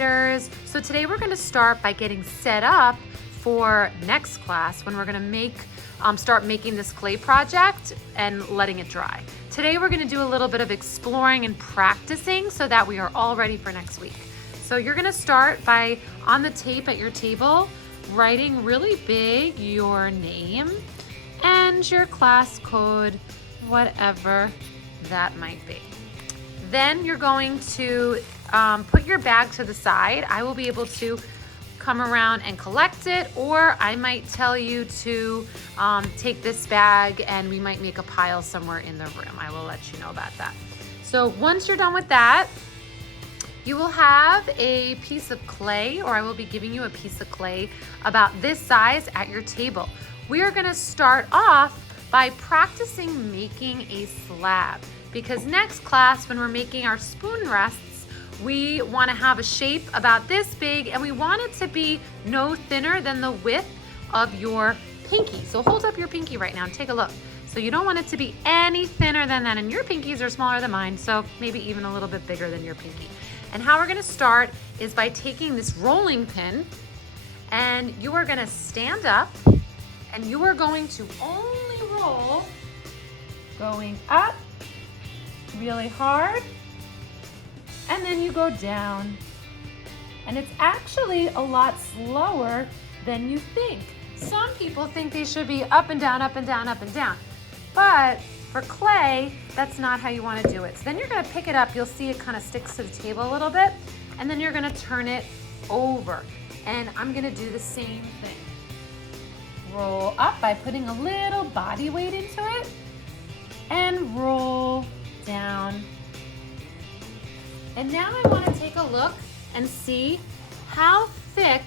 graders. So today we're gonna start by getting set up for next class when we're gonna start making this clay project and letting it dry. Today we're gonna do a little bit of exploring and practicing so that we are all ready for next week. So you're gonna start by, on the tape at your table, writing really big your name and your class code, whatever that might be. Then you're going to put your bag to the side. I will be able to come around and collect it, or I might tell you to take this bag and we might make a pile somewhere in the room. I will let you know about that. So once you're done with that, you will have a piece of clay, or I will be giving you a piece of clay about this size at your table. We are gonna start off by practicing making a slab, because next class, when we're making our spoon rests, we wanna have a shape about this big, and we want it to be no thinner than the width of your pinky. So hold up your pinky right now and take a look. So you don't want it to be any thinner than that, and your pinkies are smaller than mine, so maybe even a little bit bigger than your pinky. And how we're gonna start is by taking this rolling pin, and you are gonna stand up, and you are going to only roll going up really hard, and then you go down. And it's actually a lot slower than you think. Some people think they should be up and down, up and down, up and down. But for clay, that's not how you want to do it. So then you're going to pick it up. You'll see it kind of sticks to the table a little bit. And then you're going to turn it over. And I'm going to do the same thing. Roll up by putting a little body weight into it. And roll down. And now I want to take a look and see how thick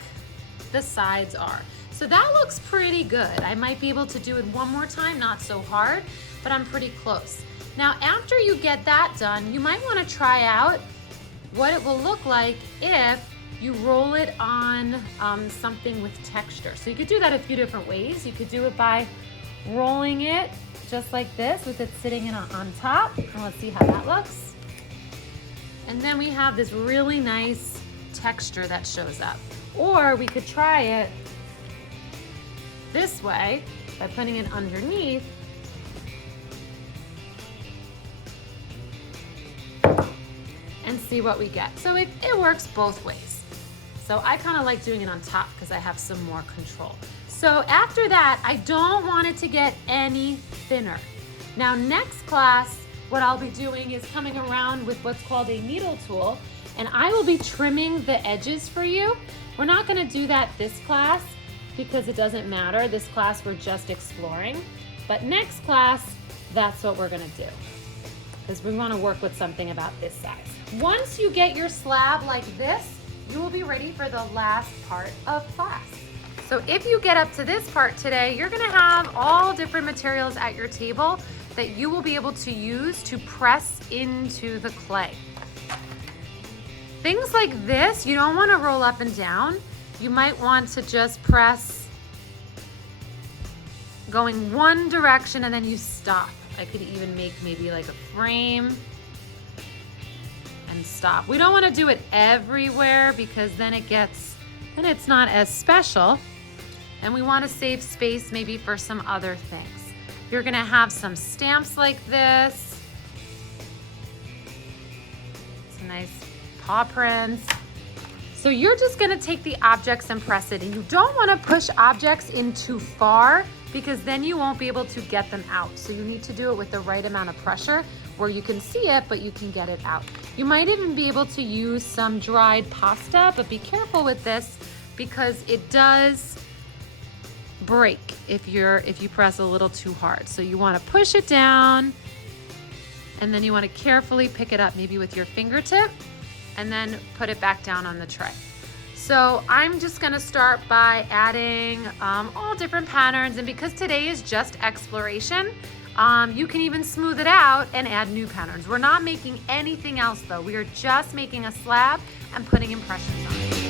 the sides are. So that looks pretty good. I might be able to do it one more time, not so hard, but I'm pretty close. Now, after you get that done, you might want to try out what it will look like if you roll it on something with texture. So you could do that a few different ways. You could do it by rolling it just like this with it sitting on top. And let's see how that looks. And then we have this really nice texture that shows up. Or we could try it this way by putting it underneath and see what we get. So it works both ways. So I kind of like doing it on top because I have some more control. So after that, I don't want it to get any thinner. Now next class, what I'll be doing is coming around with what's called a needle tool, and I will be trimming the edges for you. We're not gonna do that this class because it doesn't matter. This class we're just exploring. But next class, that's what we're gonna do, because we wanna work with something about this size. Once you get your slab like this, you will be ready for the last part of class. So if you get up to this part today, you're gonna have all different materials at your table that you will be able to use to press into the clay. Things like this, you don't wanna roll up and down. You might want to just press going one direction and then you stop. I could even make maybe like a frame and stop. We don't want to do it everywhere because then it's not as special, and we want to save space maybe for some other things. You're going to have some stamps like this, some nice paw prints. So you're just going to take the objects and press it, and you don't want to push objects in too far because then you won't be able to get them out. So you need to do it with the right amount of pressure where you can see it, but you can get it out. You might even be able to use some dried pasta, but be careful with this because it does break if you press a little too hard. So you want to push it down, and then you want to carefully pick it up, maybe with your fingertip, and then put it back down on the tray. So I'm just gonna start by adding all different patterns, and because today is just exploration, you can even smooth it out and add new patterns. We're not making anything else though. We are just making a slab and putting impressions on it.